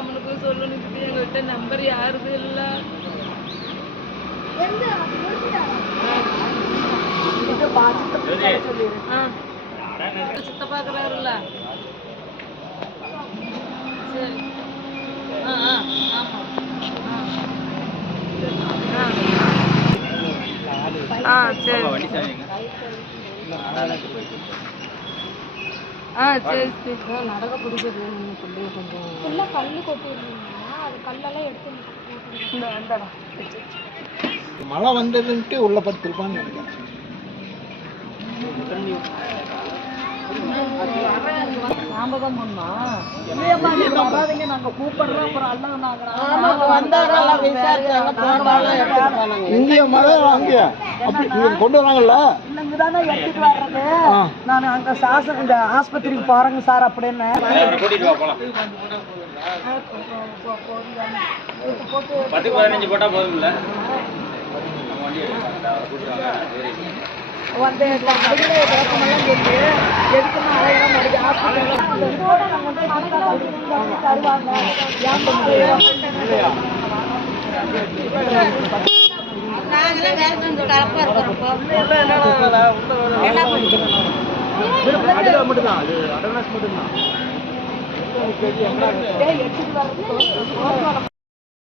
அவனுக்கு சொல்லணும் எங்ககிட்ட நம்பர் யாருது இல்ல. ஆ. சித்த பாக்குறாருல்ல சரி. ஆ ஆ ஆ. ஆ சரி. ஆ சரி சரி. நடக்க பிடிக்கிறது சொல்லி கொஞ்சம் ஃபுல்லாக கல் கொட்டிருந்தீங்கன்னா அது கல்லெல்லாம் எடுத்து. மழை வந்ததுன்ட்டு உள்ள படுத்துருப்பான்னு நினைக்கிறேன். நாம தான் பண்ணோம் நாங்க கூப்பிடுறோம். அப்புறம் அண்ணன் இங்கேயே மழை அங்கேயா? அப்படி இங்க கொண்டு வராங்கல்ல? தானே எடுத்துட்டு வர்றது. நான் அங்க சாசம் இந்த ஆஸ்பத்திரிக்கு போறேங்க சார் அப்படின்னு. பத்து பதினஞ்சு போட்டா போதும்ல. வந்து எதுக்குன்னு அலையெல்லாம் மறுபடி ஆஸ்பத்திரியில் தருவாங்க. ஏன் நாங்களாம் வேலை? செஞ்சு கலப்பாக இருக்கிறப்போ என்ன மட்டும்தான். அது அடர்னஸ் மட்டும்தான்.